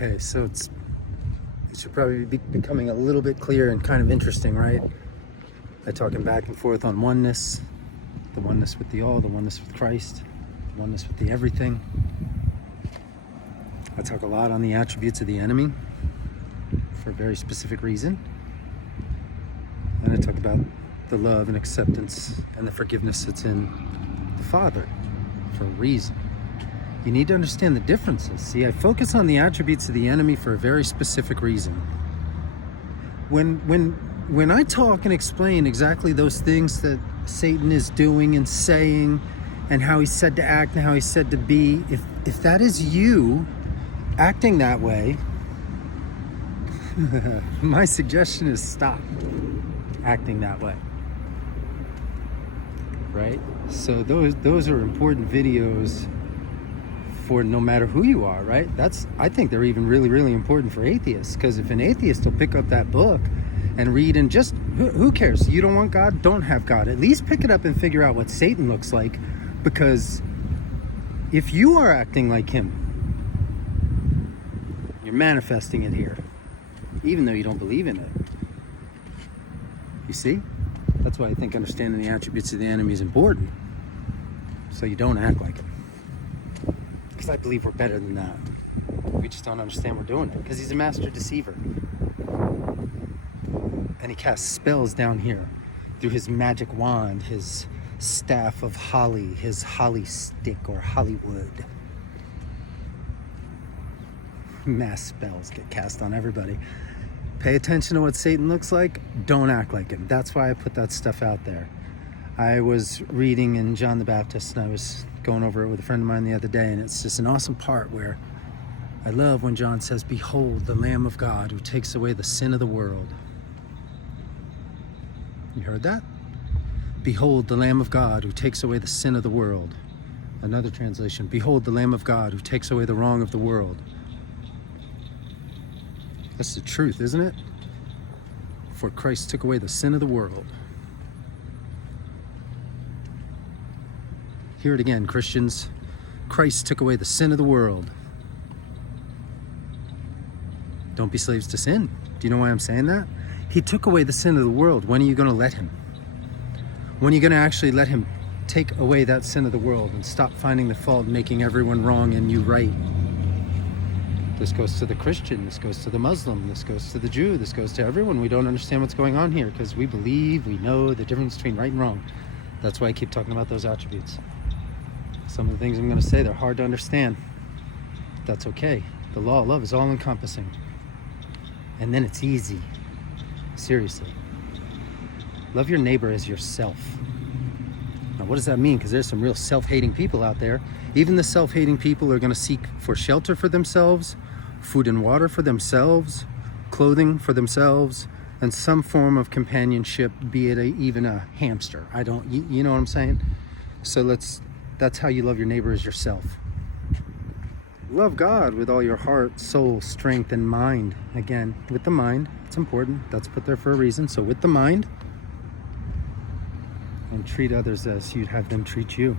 Okay, so it should probably be becoming a little bit clear and kind of interesting, right? I'm talking back and forth on oneness, the oneness with the all, the oneness with Christ, the oneness with the everything. I talk a lot on the attributes of the enemy for a very specific reason. And I talk about the love and acceptance and the forgiveness that's in the Father for a reason. You need to understand the differences. See, I focus on the attributes of the enemy for a very specific reason. When I talk and explain exactly those things that Satan is doing and saying, and how he's said to act and how he's said to be, if that is you acting that way, my suggestion is stop acting that way. Right? So those are important videos for no matter who you are, right? I think they're even really, really important for atheists, because if an atheist will pick up that book and read and just, who cares? You don't want God? Don't have God. At least pick it up and figure out what Satan looks like, because if you are acting like him, you're manifesting it here, even though you don't believe in it. You see? That's why I think understanding the attributes of the enemy is important, so you don't act like him. Because I believe we're better than that. We just don't understand we're doing it, because he's a master deceiver. And he casts spells down here through his magic wand, his staff of holly, his holly stick or Hollywood. Mass spells get cast on everybody. Pay attention to what Satan looks like. Don't act like him. That's why I put that stuff out there. I was reading in John the Baptist, and I was going over it with a friend of mine the other day, and it's just an awesome part where I love when John says, "Behold, the Lamb of God who takes away the sin of the world." You heard that? Behold, the Lamb of God who takes away the sin of the world. Another translation, behold, the Lamb of God who takes away the wrong of the world. That's the truth, isn't it? For Christ took away the sin of the world. Hear it again, Christians. Christ took away the sin of the world. Don't be slaves to sin. Do you know why I'm saying that? He took away the sin of the world. When are you going to let him? When are you going to actually let him take away that sin of the world and stop finding the fault and making everyone wrong and you right? This goes to the Christian, this goes to the Muslim, this goes to the Jew, this goes to everyone. We don't understand what's going on here because we believe, we know the difference between right and wrong. That's why I keep talking about those attributes. Some of the things I'm going to say, they're hard to understand. That's okay. The law of love is all encompassing. And then it's easy. Seriously. Love your neighbor as yourself. Now, what does that mean? Because there's some real self-hating people out there. Even the self-hating people are going to seek for shelter for themselves, food and water for themselves, clothing for themselves, and some form of companionship, be it even a hamster. You know what I'm saying? So that's how you love your neighbor as yourself. Love God with all your heart, soul, strength, and mind. Again, with the mind, it's important. That's put there for a reason. So with the mind, and treat others as you'd have them treat you.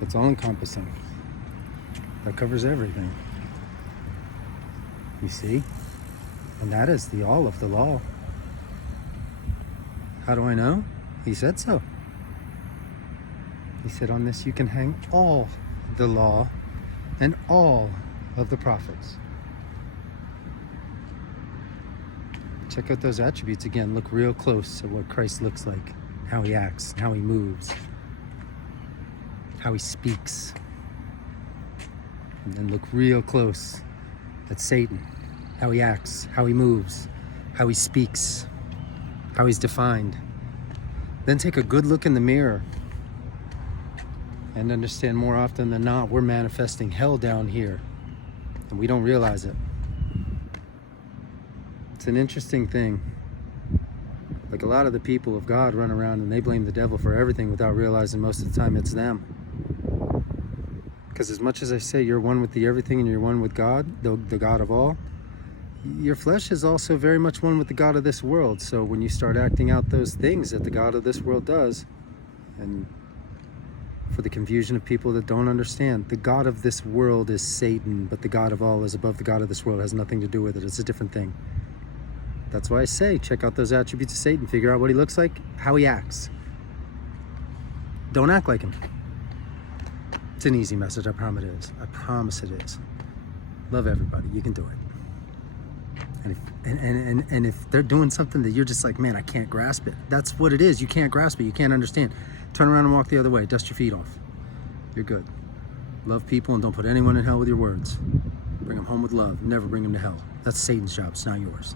That's all encompassing. That covers everything. You see? And that is the all of the law. How do I know? He said so. He said, on this you can hang all the law and all of the prophets. Check out those attributes again. Look real close at what Christ looks like, how he acts, how he moves, how he speaks. And then look real close at Satan, how he acts, how he moves, how he speaks, how he's defined. Then take a good look in the mirror and understand more often than not, we're manifesting hell down here and we don't realize it. It's an interesting thing. Like a lot of the people of God run around and they blame the devil for everything without realizing most of the time it's them. Because as much as I say you're one with the everything and you're one with God, the God of all, your flesh is also very much one with the God of this world. So when you start acting out those things that the God of this world does, and for the confusion of people that don't understand. The God of this world is Satan, but the God of all is above the God of this world. It has nothing to do with it. It's a different thing. That's why I say, check out those attributes of Satan. Figure out what he looks like, how he acts. Don't act like him. It's an easy message, I promise it is. I promise it is. Love everybody. You can do it. And if they're doing something that you're just like, man, I can't grasp it. That's what it is. You can't grasp it. You can't understand. Turn around and walk the other way. Dust your feet off. You're good. Love people and don't put anyone in hell with your words. Bring them home with love. Never bring them to hell. That's Satan's job. It's not yours.